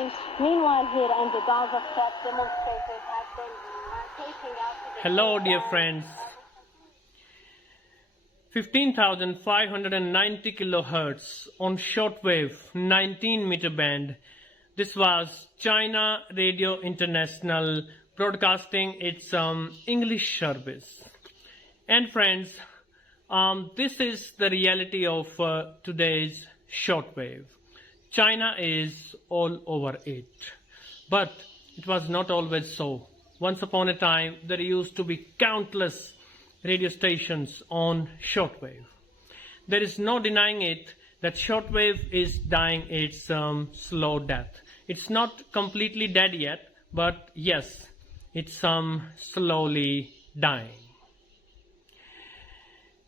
times. Meanwhile, here in the Gaza Strip, demonstrators have been taking out... Hello, dear friends. 15,590 kilohertz on shortwave 19 meter band. This was China Radio International broadcasting its English service. And friends, this is the reality of today's shortwave. China is all over it. But it was not always so. Once upon a time, there used to be countless radio stations on shortwave. There is no denying it that shortwave is dying its slow death. It's not completely dead yet, but yes, it's slowly dying.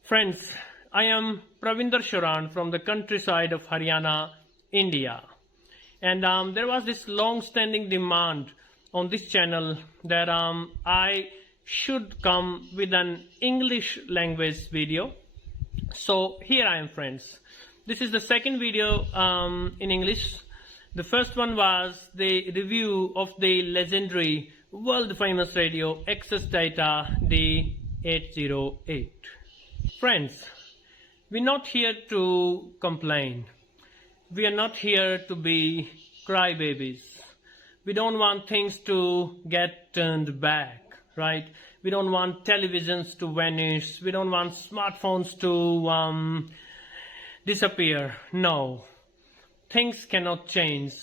Friends, I am Pravinder Sharan from the countryside of Haryana, India. And there was this long-standing demand on this channel that I should come with an English language video. So here I am, friends. This is the second video in English. The first one was the review of the legendary world famous Radio XHDATA D-808. Friends, we're not here to complain. We are not here to be crybabies. We don't want things to get turned back. Right? We don't want televisions to vanish. We don't want smartphones to disappear. No. Things cannot change.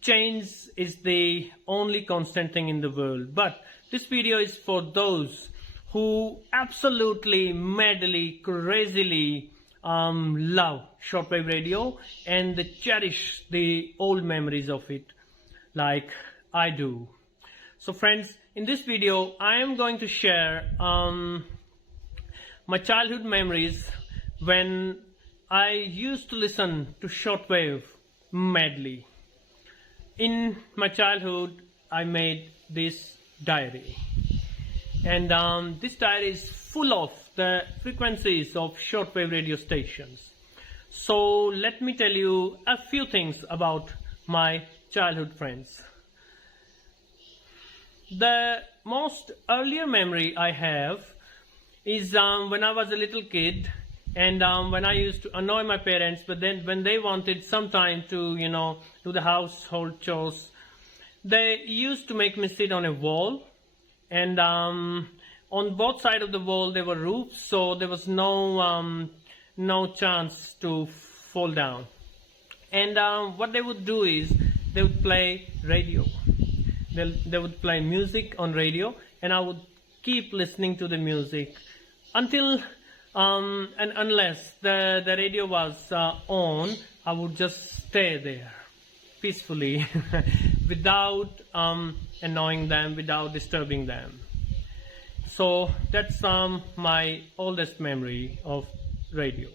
Change is the only constant thing in the world. But this video is for those who absolutely, madly, crazily love shortwave radio and they cherish the old memories of it like I do. So friends, in this video, I am going to share my childhood memories when I used to listen to shortwave madly. In my childhood, I made this diary. And this diary is full of the frequencies of shortwave radio stations. So let me tell you a few things about my childhood friends. The most earlier memory I have is when I was a little kid and when I used to annoy my parents, but then when they wanted some time to, do the household chores, they used to make me sit on a wall, and on both sides of the wall there were roofs, so there was no chance to fall down. And what they would do is they would play radio. They would play music on radio, and I would keep listening to the music until and unless the radio was on, I would just stay there peacefully without annoying them, without disturbing them. So that's my oldest memory of radio.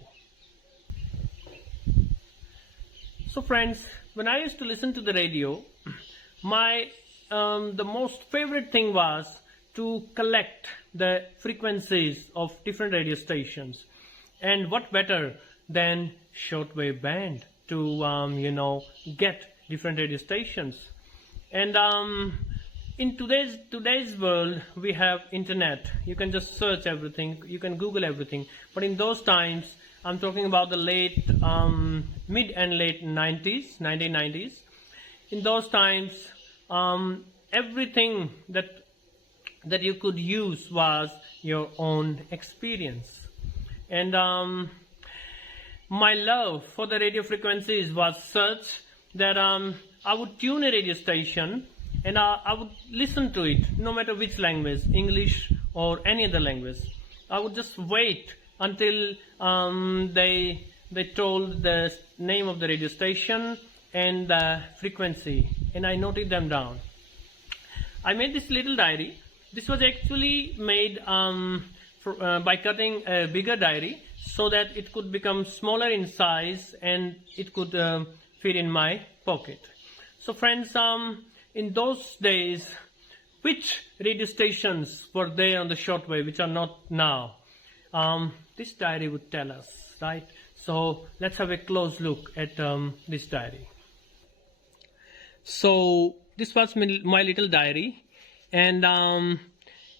So friends, when I used to listen to the radio, the most favorite thing was to collect the frequencies of different radio stations. And what better than shortwave band to, get different radio stations. And in today's world, we have internet. You can just search everything. You can Google everything. But in those times, I'm talking about the mid and late 1990s. In those times, everything that you could use was your own experience. And my love for the radio frequencies was such that I would tune a radio station and I would listen to it, no matter which language, English or any other language. I would just wait until they told the name of the radio station and the frequency, and I noted them down. I made this little diary. This was actually made by cutting a bigger diary so that it could become smaller in size and it could fit in my pocket. So friends, in those days, which radio stations were there on the shortwave which are not now? This diary would tell us, right? So let's have a close look at this diary. So this was my little diary, and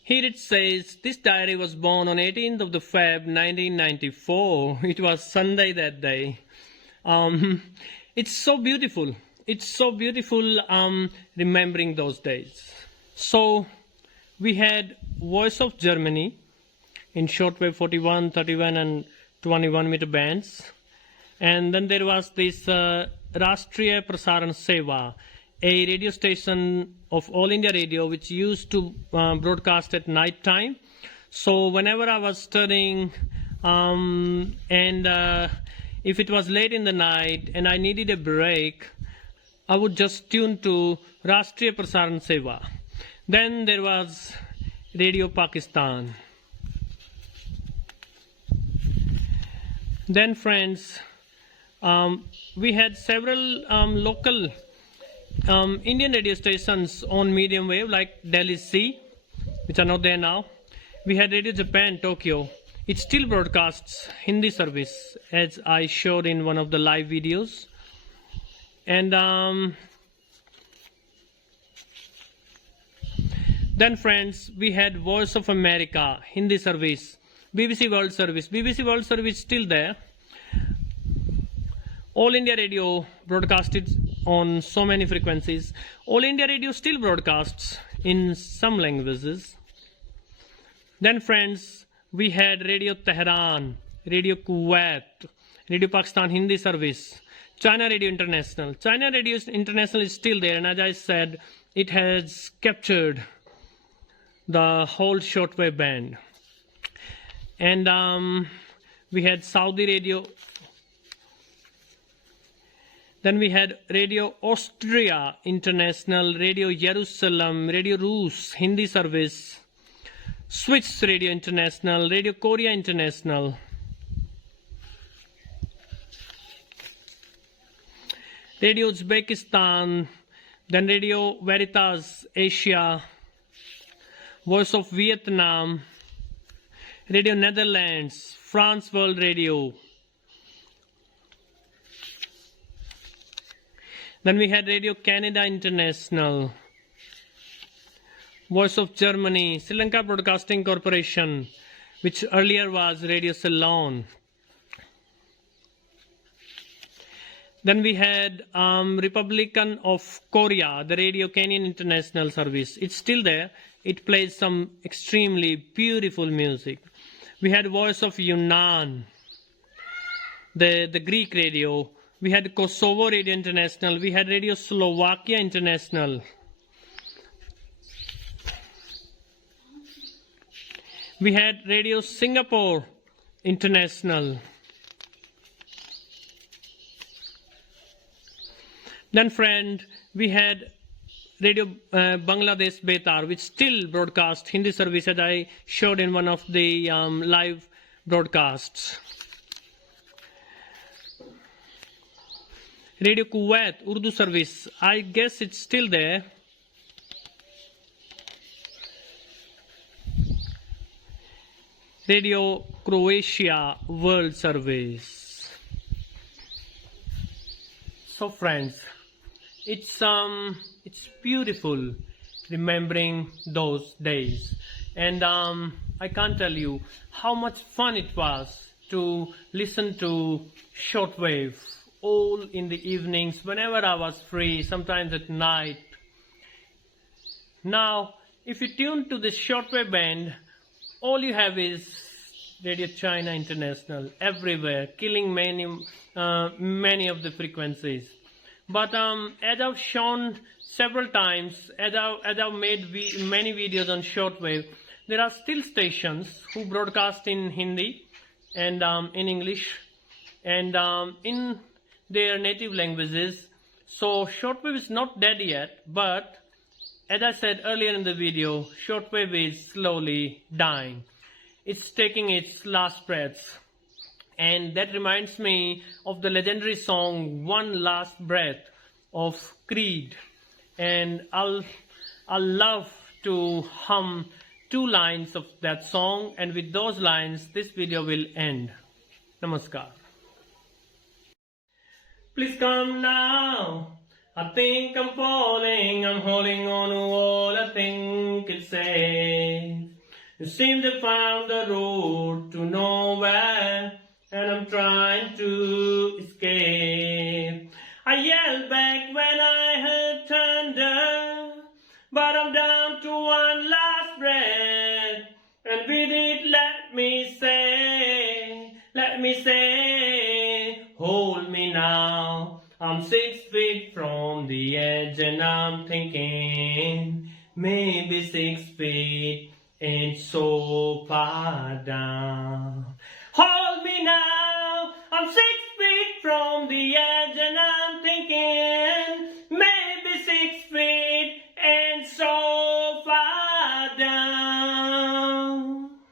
here it says this diary was born on 18th of the Feb 1994. It was Sunday that day. It's so beautiful. It's so beautiful remembering those days. So we had Voice of Germany in shortwave 41, 31 and 21 meter bands. And then there was this Rashtriya Prasaran Seva, a radio station of All India Radio which used to broadcast at night time. So whenever I was studying and if it was late in the night and I needed a break, I would just tune to Rashtriya Prasaran Seva. Then there was Radio Pakistan. Then friends, we had several local Indian radio stations on medium wave like Delhi C, which are not there now. We had Radio Japan Tokyo. It still broadcasts Hindi service, as I showed in one of the live videos. And then friends, we had Voice of America Hindi service, BBC World Service. BBC World Service still there. All India Radio broadcasted on so many frequencies. All India Radio still broadcasts in some languages. Then friends, we had Radio Tehran, Radio Kuwait, Radio Pakistan Hindi service, China Radio International. China Radio International is still there, and as I said, it has captured the whole shortwave band. And we had Saudi Radio. Then we had Radio Austria International, Radio Jerusalem, Radio Rus Hindi service, Swiss Radio International, Radio Korea International. Radio Uzbekistan, then Radio Veritas Asia, Voice of Vietnam, Radio Netherlands, France World Radio. Then we had Radio Canada International, Voice of Germany, Sri Lanka Broadcasting Corporation, which earlier was Radio Ceylon. Then we had Republican of Korea, the Radio Kenyan International Service. It's still there. It plays some extremely beautiful music. We had Voice of Yunnan, the Greek radio. We had Kosovo Radio International. We had Radio Slovakia International. We had Radio Singapore International. Then friend, we had Radio Bangladesh Betar, which still broadcasts Hindi service, as I showed in one of the live broadcasts. Radio Kuwait Urdu service, I guess it's still there. Radio Croatia World Service. So friends, it's beautiful remembering those days, and I can't tell you how much fun it was to listen to shortwave all in the evenings whenever I was free, sometimes at night. Now if you tune to this shortwave band, all you have is Radio China International everywhere, killing many of the frequencies. But as I've shown several times, as I've made many videos on shortwave, there are still stations who broadcast in Hindi and in English and in their native languages. So shortwave is not dead yet, but as I said earlier in the video, shortwave is slowly dying. It's taking its last breaths. And that reminds me of the legendary song One Last Breath of Creed. And I'll love to hum 2 lines of that song, and with those lines this video will end. Namaskar. Please come now, I think I'm falling, I'm holding on to all I think it's safe. It seems I found the road to nowhere, and I'm trying to escape. I yelled back when I heard thunder, but I'm down to one last breath, and with it let me say, hold me now. I'm 6 feet from the edge and I'm thinking, maybe 6 feet ain't so far down. Hold me now, I'm 6 feet from the edge and